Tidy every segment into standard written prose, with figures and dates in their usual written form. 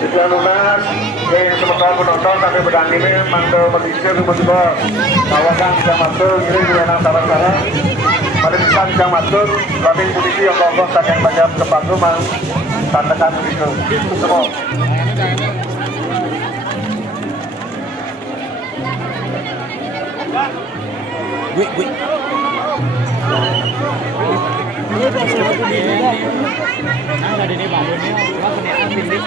Sekian lunas, semoga penonton sampai berani mantul berpikir tiba-tiba kawasan bisa matur, kiri di enam sarang-sarang. Pada bisa bisa matur, tapi posisi yang kokoh saking banyak kepaguman tandakan begitu. Semua. Wait. Ini tuh sepatu di juga. Nah, ada ini bangunnya, cuma kena asin nih.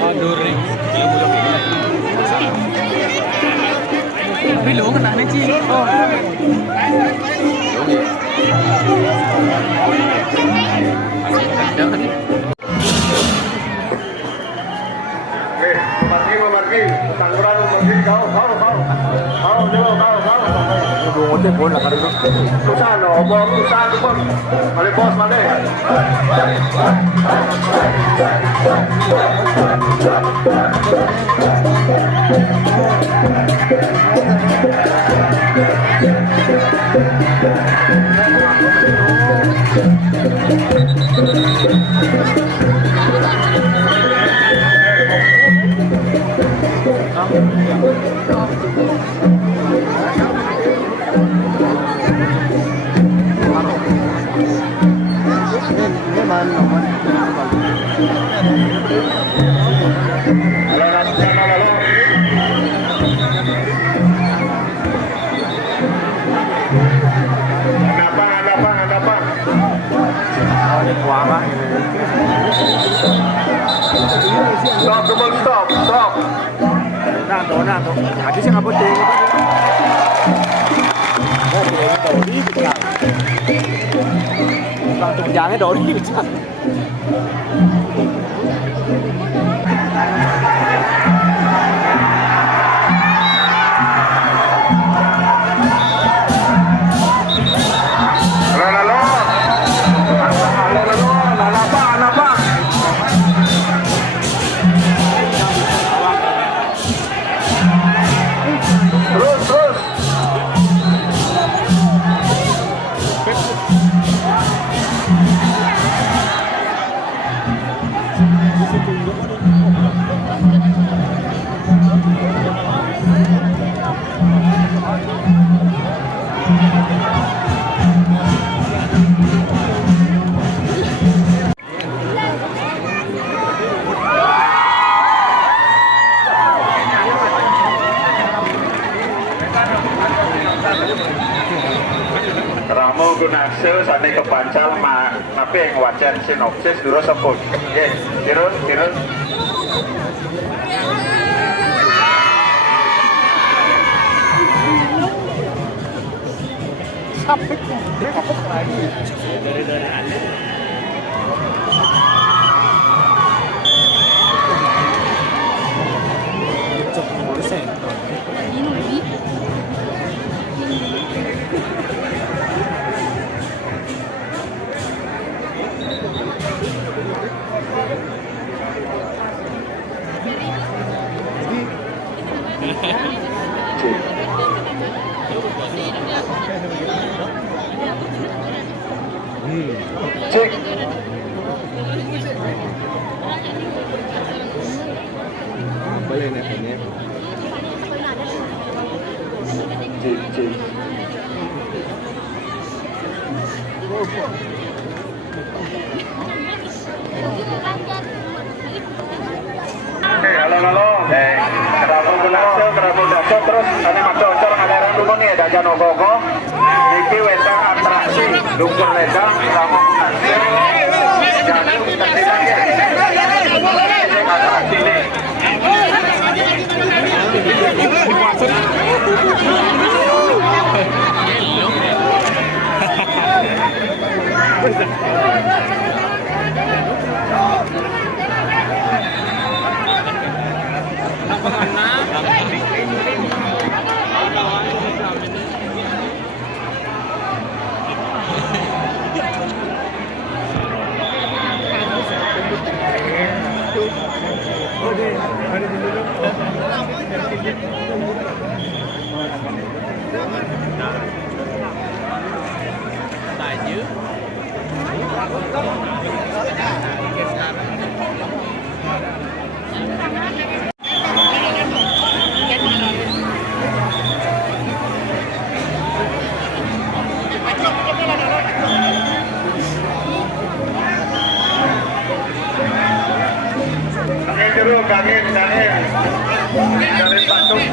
Mundur nih. Belum kena nih sih. Oh. Memarki, tangguran memarki, kau. Bungutin pun lah kali itu. Usaha no, usaha tu pun. Mali bos mali. Stop. Nah, tuh. Aja sih ngapa deh? Langsung jangan dori. Ramu gunaksel sani kepancal tapi yang wajan sinopsis dulu sebut. Tirun. Sampai lagi. Dari Cek. Boleh nih ini. Cek. Halo. Kerabu dasar terus ada masuk orang ada dulu nih ada Jano Gogo. Iki wedang atraksi dukun ledang kerabu dasar. Jangan tertidak ya. Atraksi nih. Tại chứ Daniel Bandung.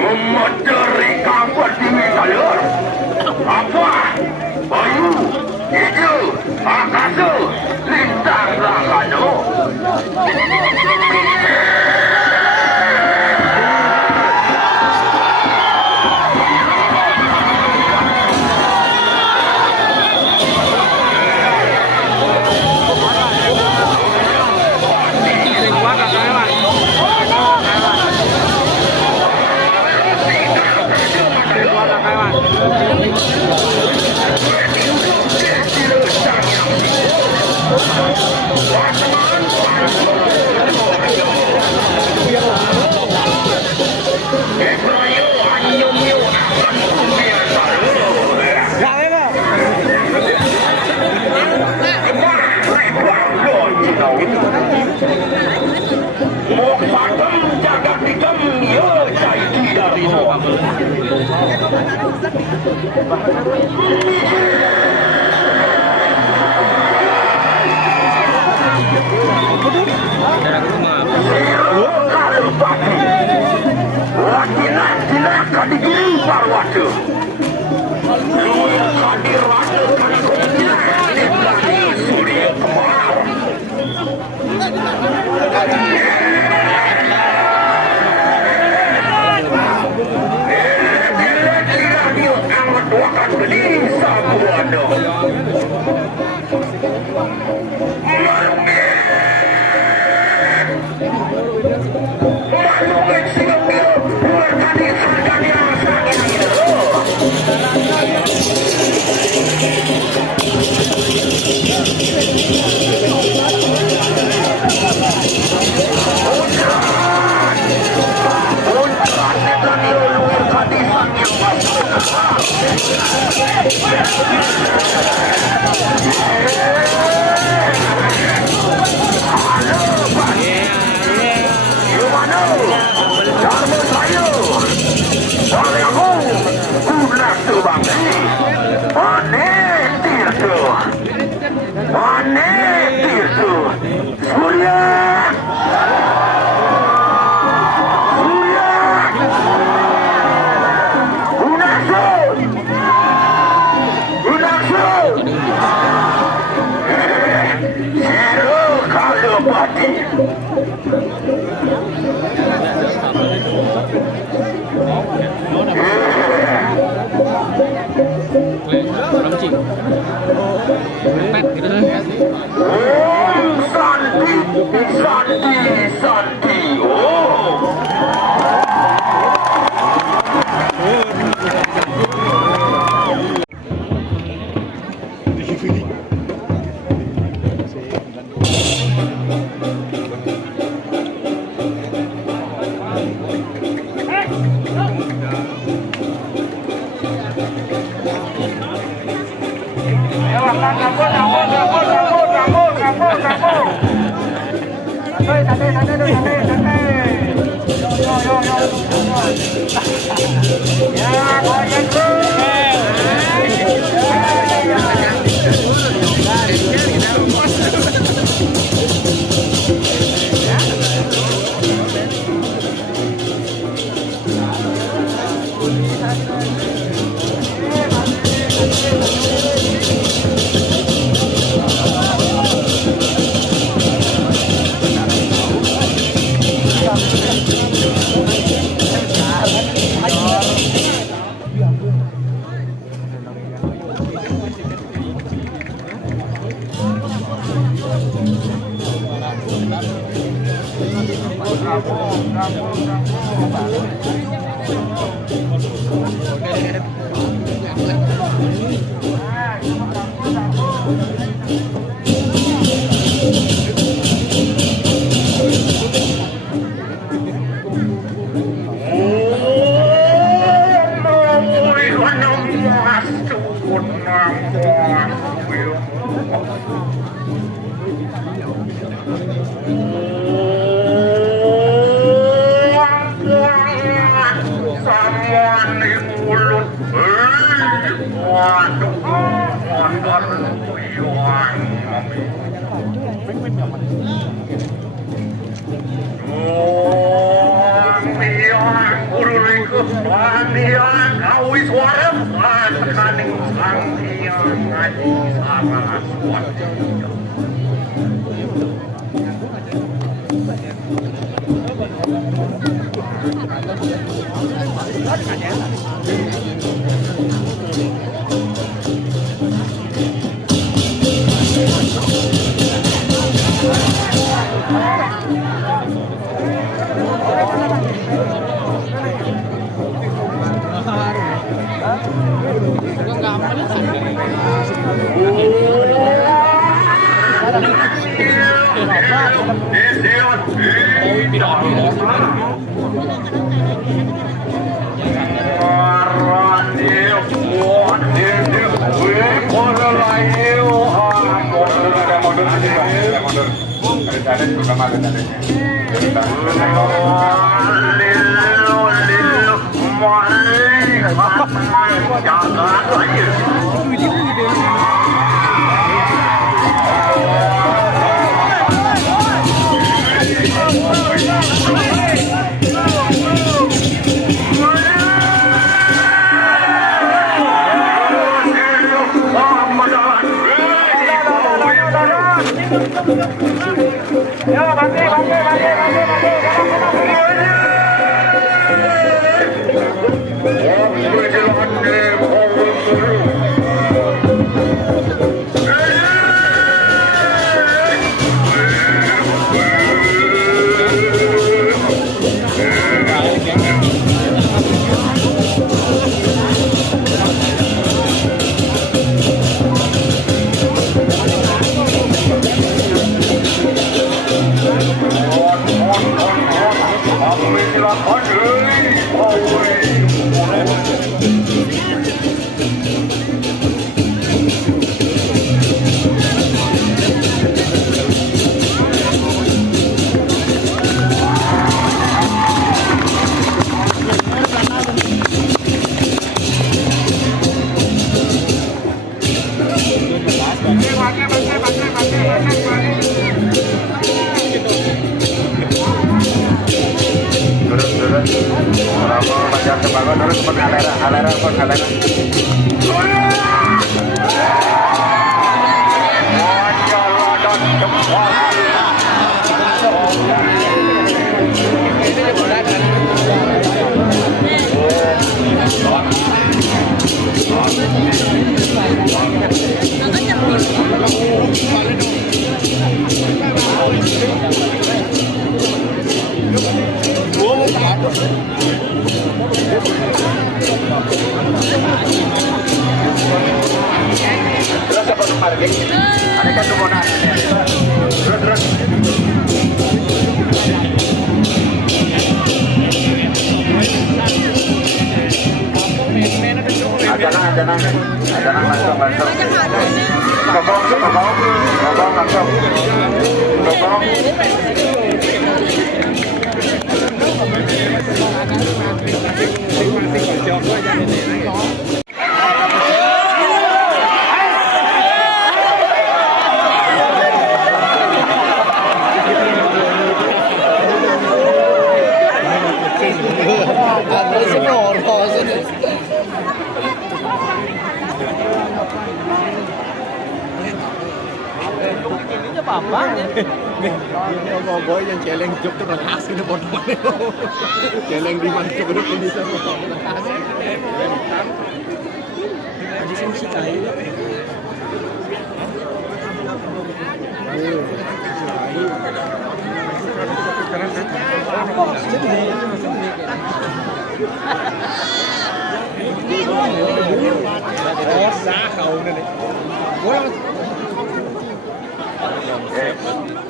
Menteri kampus di Misalur apa? Bayu, hijau, akasu, lintang langano. Boy yang celeng jok tuh khas itu potong. Celeng di mana tuh udah bisa potong khas. Di sini sih kali.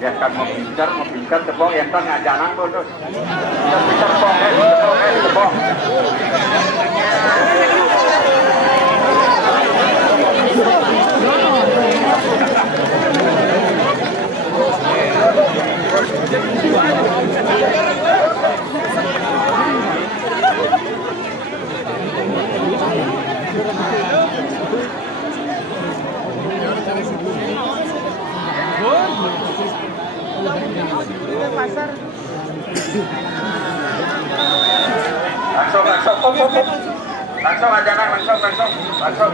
Ya kan mau pincar tepung yang kan ngajanan terus. Pincar tepung. Langsung aja nak, langsung.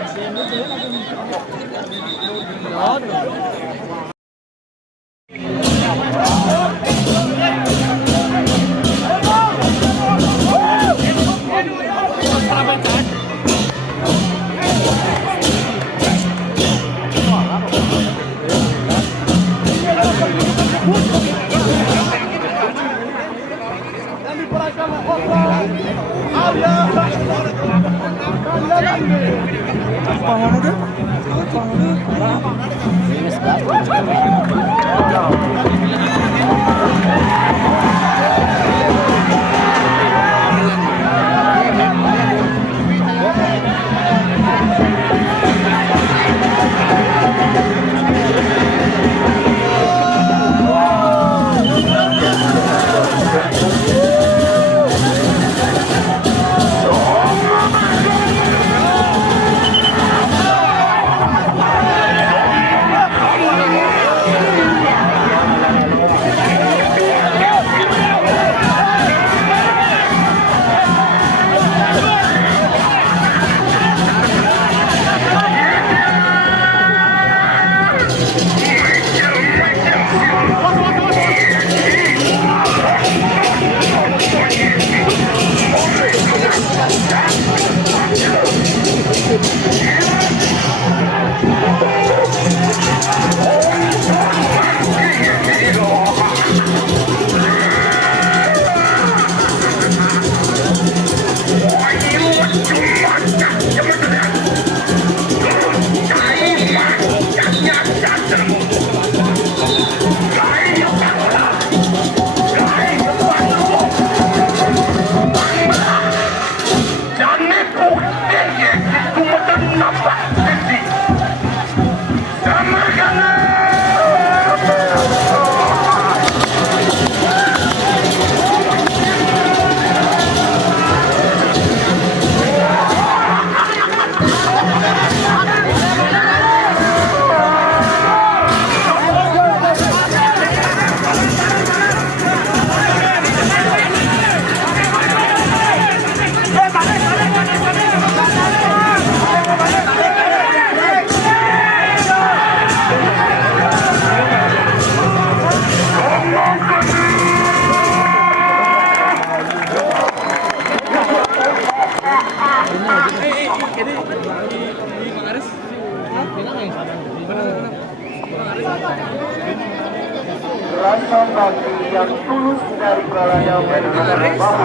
Rasa bakti yang tulus dari balanya bahwa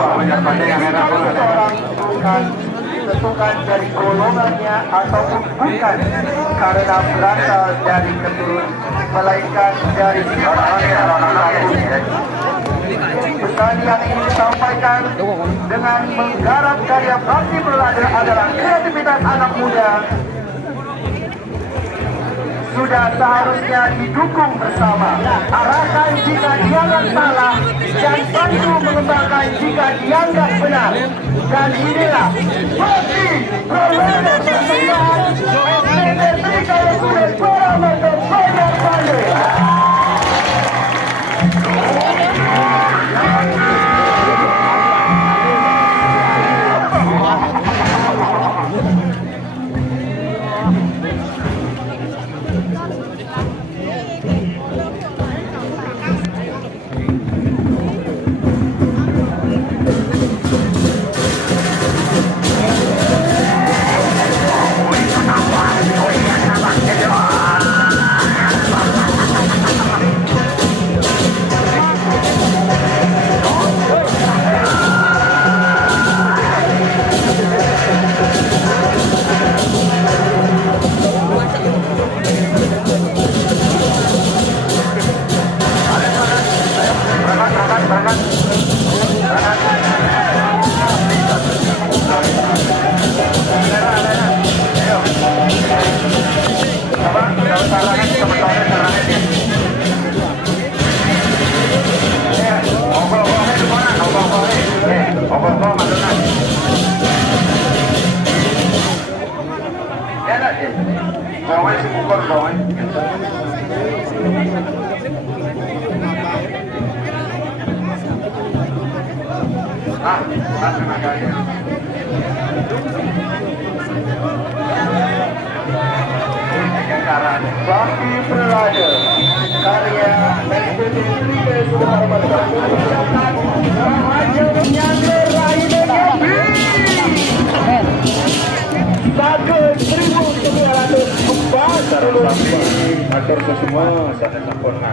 seorang bukan ditentukan dari golongannya ataupun bukan karena berasal dari keturunan, melainkan dari pesan yang ingin disampaikan dengan menggarap karya bakti belajar adalah kreativitas anak muda sudah seharusnya didukung bersama. Arahkan jika dianggap salah dan bantu mengembangkan jika dianggap benar. Dan inilah bakti belajar persembahan SPTT kalau sudah suara dan banyak pandai. Bawah si ukur bawah. Tenaganya. Baki Prelada karya SPT Trike Sudarman Nyager Rainanya Satu 1.900 atur semua sana sempurna.